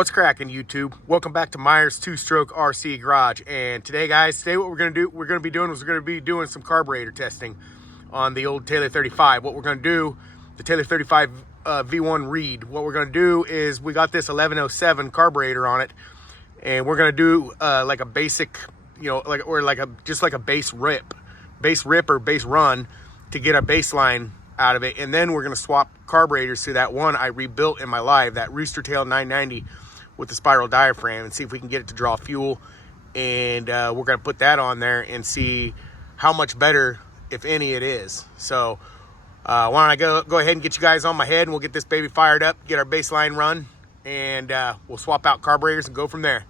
What's cracking, YouTube? Welcome back to Myers Two-Stroke RC Garage. And today, guys, what we're going to do, we're going to be doing some carburetor testing on the old Taylor 35. What we're going to do, the Taylor 35 V1 Reed, what we're going to do is we got this 1107 carburetor on it, and we're going to do like a basic, just like a base rip or base run to get a baseline out of it. And then we're going to swap carburetors to that one I rebuilt in my live, that Roostertail 990 with the spiral diaphragm, and see if we can get it to draw fuel. And we're going to put that on there and see how much better, if any, it is. So why don't I go ahead and get you guys on my head, and we'll get this baby fired up, get our baseline run, and we'll swap out carburetors and go from there.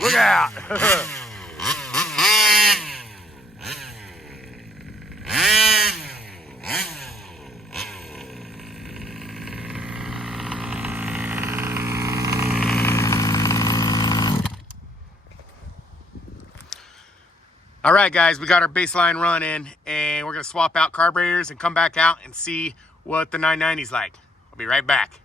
Look out! All right, guys, we got our baseline run in, and we're going to swap out carburetors and come back out and see what the 990's like. I'll be right back.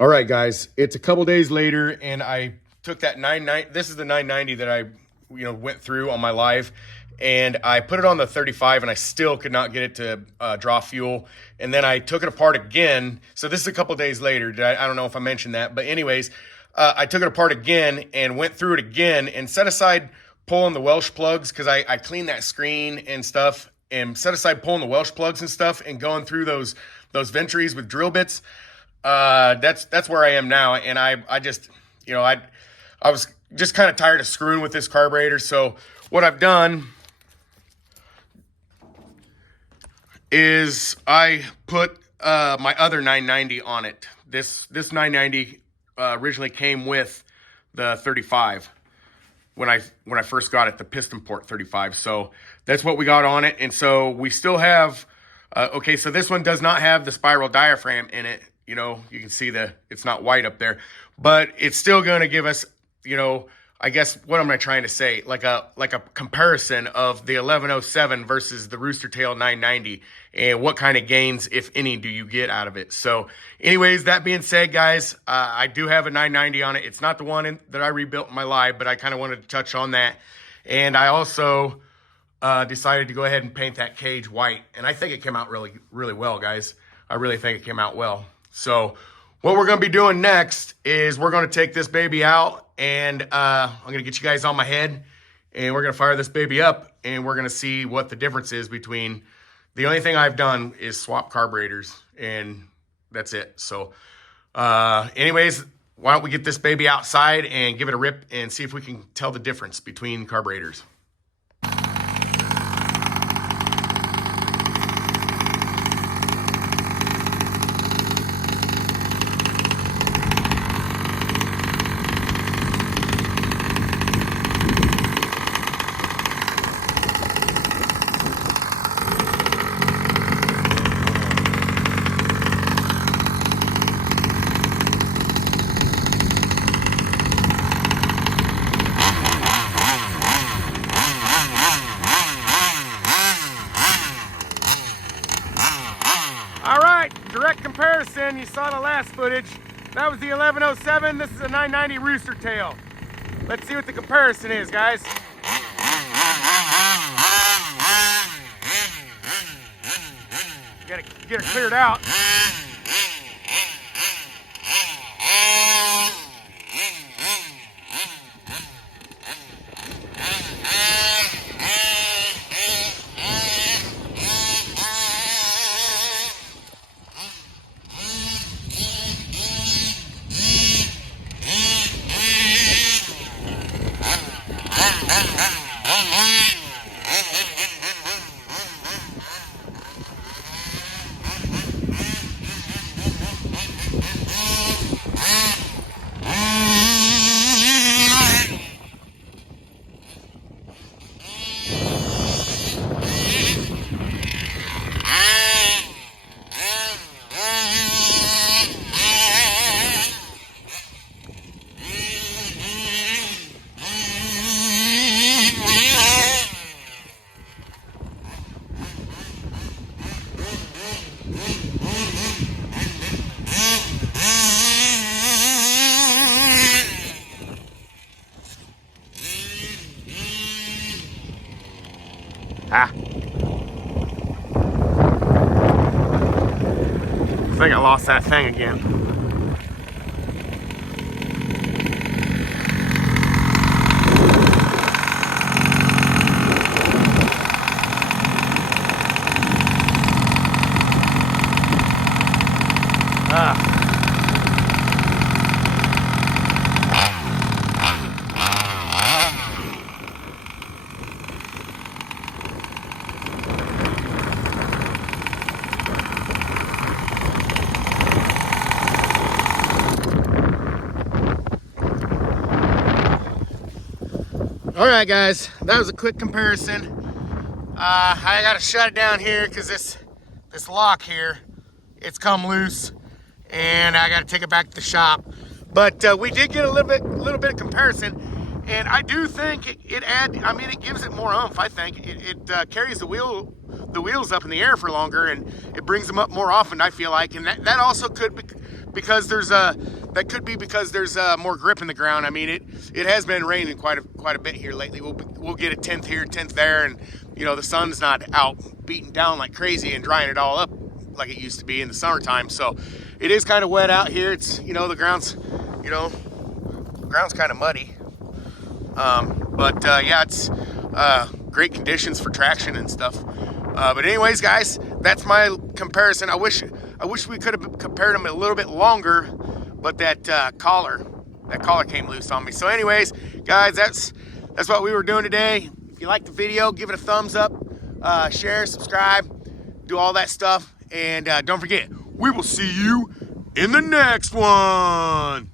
All right, guys, it's a couple days later, and I took that 990. This is the 990 that I went through on my live, and I put it on the 35, and I still could not get it to draw fuel. And then I took it apart again. So this is a couple days later. I don't know if I mentioned that, but anyways, I took it apart again and went through it again and set aside pulling the Welsh plugs, because I cleaned that screen and stuff, and set aside pulling the Welsh plugs and stuff and going through those ventures with drill bits. That's where I am now. And I just, I was just kind of tired of screwing with this carburetor. So what I've done is I put my other 990 on it. This 990 originally came with the 35 when I first got it, the piston port 35. So that's what we got on it. And so we still have okay, so this one does not have the spiral diaphragm in it. You know, you can see it's not white up there, but it's still going to give us, you know, I guess, what am I trying to say? Like a comparison of the 1107 versus the Roostertail 990, and what kind of gains, if any, do you get out of it? So anyways, that being said, guys, I do have a 990 on it. It's not the one that I rebuilt in my live, but I kind of wanted to touch on that. And I also decided to go ahead and paint that cage white, and I think it came out really, really well, guys. I really think it came out well. So what we're going to be doing next is we're going to take this baby out, and I'm going to get you guys on my head, and we're going to fire this baby up, and we're going to see what the difference is between. The only thing I've done is swap carburetors, and that's it. So anyways, why don't we get this baby outside and give it a rip and see if we can tell the difference between carburetors. All right, direct comparison. You saw the last footage. That was the 1107. This is a 990 Roostertail. Let's see what the comparison is, guys. You gotta get it cleared out. I think I lost that thing again. All right, guys, that was a quick comparison. I gotta shut it down here because this lock here, it's come loose, and I gotta take it back to the shop. But we did get a little bit of comparison, and I do think it gives it more oomph. I think it carries the wheels up in the air for longer, and it brings them up more often, I feel like. And that also could be because there's more grip in the ground. I mean, it has been raining quite a bit here lately. We'll get a 10th here, 10th there, and you know, the sun's not out beating down like crazy and drying it all up like it used to be in the summertime. So it is kind of wet out here. It's, you know, the ground's kind of muddy. Yeah, it's great conditions for traction and stuff. But anyways, guys, that's my comparison. I wish we could have compared them a little bit longer, but that collar came loose on me. So anyways, guys, that's what we were doing today. If you liked the video, give it a thumbs up, share, subscribe, do all that stuff. And don't forget, we will see you in the next one.